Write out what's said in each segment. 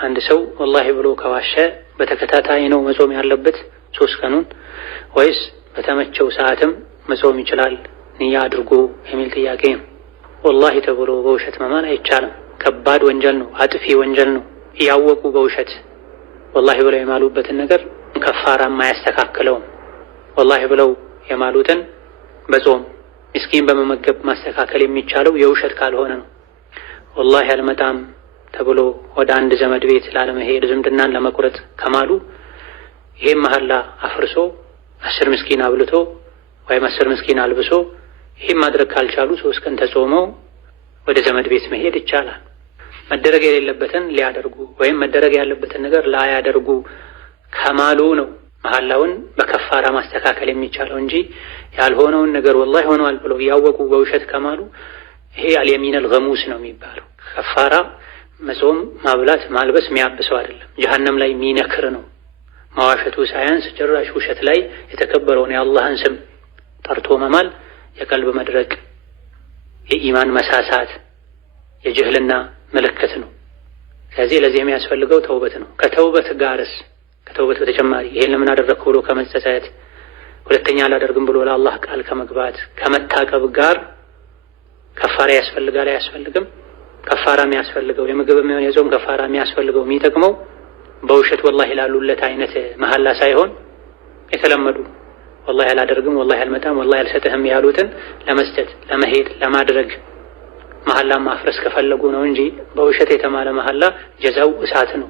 አንድ ሰው ወላሂ ብሎ ከዋሸ በተከታታይ ነው መጾም ያለበት 3 ቀኑን ወይስ በተመቸው ሰዓትም መጾም ይችላል ንያ አድርጎ የሚል ጥያቄ ነው። ወላሂ ተብሎ በውሸት መማል አይቻልም። ከባድ ወንጀል ነው፣ አጥፊ ወንጀል ነው። ያወቁ በውሸት ወላሂ ብለው የማሉበትን ነገር ከፋራም አያስተካክለውም። ወላሂ ብለው የማሉትን በጾም ምስኪን በመመገብ ማስተካከል የሚቻለው የውሸት ካልሆነ ነው። ወላሂ አልመጣም ተብሎ ወደ አንድ ዘመድ ቤት ላለመሄድ ዝምድናን ለመቁረጥ ከማሉ ይሄን መሐላ አፍርሶ 10 ምስኪን አብልቶ ወይም 10 ምስኪን አልብሶ ይሄን ማድረግ ካልቻሉ 3 ቀን ተጾመው ወደ ዘመድ ቤት መሄድ ይቻላል። መደረግ የሌለበትን ሊያደርጉ ወይም መደረግ ያለበትን ነገር ላያደርጉ ከማሉ ነው መሐላውን በከፋራ ማስተካከል የሚቻለው እንጂ ያልሆነውን ነገር ወላሂ ሆኗል ብለው ያወቁ በውሸት ከማሉ ይሄ አልየሚነል ገሙስ ነው የሚባለው። ከፋራ መጾም ማብላት ማልበስ የሚያብሰው አይደለም፣ ጀሀነም ላይ የሚነክር ነው። መዋሸቱ ሳያንስ ጭራሽ ውሸት ላይ የተከበረውን የአላህን ስም ጠርቶ መማል የቀልብ መድረቅ፣ የኢማን መሳሳት፣ የጅህልና ምልክት ነው። ስለዚህ ለዚህ የሚያስፈልገው ተውበት ነው። ከተውበት ጋርስ ከተውበት በተጨማሪ ይሄን ለምን አደረግኩ ብሎ ከመጸጸት፣ ሁለተኛ አላደርግም ብሎ ለአላህ ቃል ከመግባት ከመታቀብ ጋር ከፋራ ያስፈልጋል አያስፈልግም? ከፋራ የሚያስፈልገው የምግብ የጾም ከፋራ የሚያስፈልገው የሚጠቅመው በውሸት ወላሂ ላሉለት አይነት መሐላ ሳይሆን የተለመዱ ወላሂ አላደርግም፣ ወላሂ አልመጣም፣ ወላሂ አልሰጥህም ያሉትን ለመስጠት ለመሄድ ለማድረግ መሐላ ማፍረስ ከፈለጉ ነው እንጂ በውሸት የተማለ መሐላ ጀዛው እሳት ነው።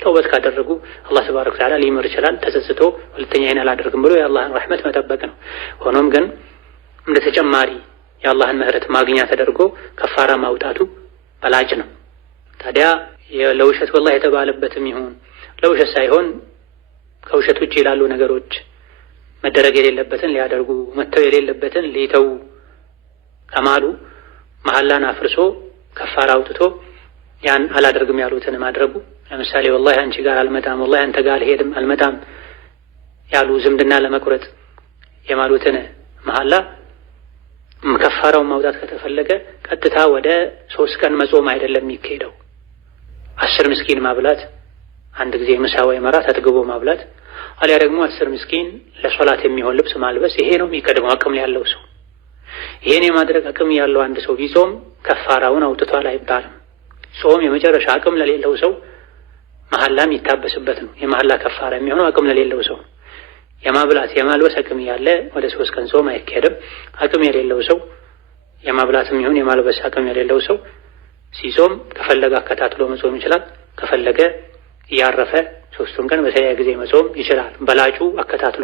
ተውበት ካደረጉ አላህ ተባረከ ወተዓላ ሊምር ይችላል። ተጸጽቶ ሁለተኛ ይሄን አላደርግም ብሎ የአላህን ረሕመት መጠበቅ ነው። ሆኖም ግን እንደ ተጨማሪ የአላህን ምህረት ማግኛ ተደርጎ ከፋራ ማውጣቱ በላጭ ነው። ታዲያ ለውሸት ወላሂ የተባለበትም ይሁን ለውሸት ሳይሆን ከውሸት ውጭ ላሉ ነገሮች መደረግ የሌለበትን ሊያደርጉ መተው የሌለበትን ሊተው ከማሉ መሐላን አፍርሶ ከፋራ አውጥቶ ያን አላደርግም ያሉትን ማድረጉ፣ ለምሳሌ ወላሂ አንቺ ጋር አልመጣም፣ ወላሂ አንተ ጋር አልሄድም አልመጣም ያሉ ዝምድና ለመቁረጥ የማሉትን መሐላ ከፋራውን ማውጣት ከተፈለገ ቀጥታ ወደ 3 ቀን መጾም አይደለም የሚካሄደው። 10 ምስኪን ማብላት፣ አንድ ጊዜ ምሳ ወይ መራት አጥግቦ ማብላት፣ አሊያ ደግሞ 10 ምስኪን ለሶላት የሚሆን ልብስ ማልበስ፣ ይሄ ነው የሚቀድመው አቅም ያለው ሰው። ይሄን የማድረግ አቅም ያለው አንድ ሰው ቢጾም ከፋራውን አውጥቷል አይባልም። ጾም የመጨረሻ አቅም ለሌለው ሰው መሐላም ይታበስበት ነው። የመሐላ ከፋራ የሚሆነው አቅም ለሌለው ሰው የማብላት የማልበስ አቅም ያለ ወደ 3 ቀን ጾም አይካሄድም። አቅም የሌለው ሰው የማብላትም ይሁን የማልበስ አቅም የሌለው ሰው ሲጾም ከፈለገ አከታትሎ መጾም ይችላል። ከፈለገ እያረፈ 3ቱን ቀን በተለያየ ጊዜ መጾም ይችላል። በላጩ አከታትሎ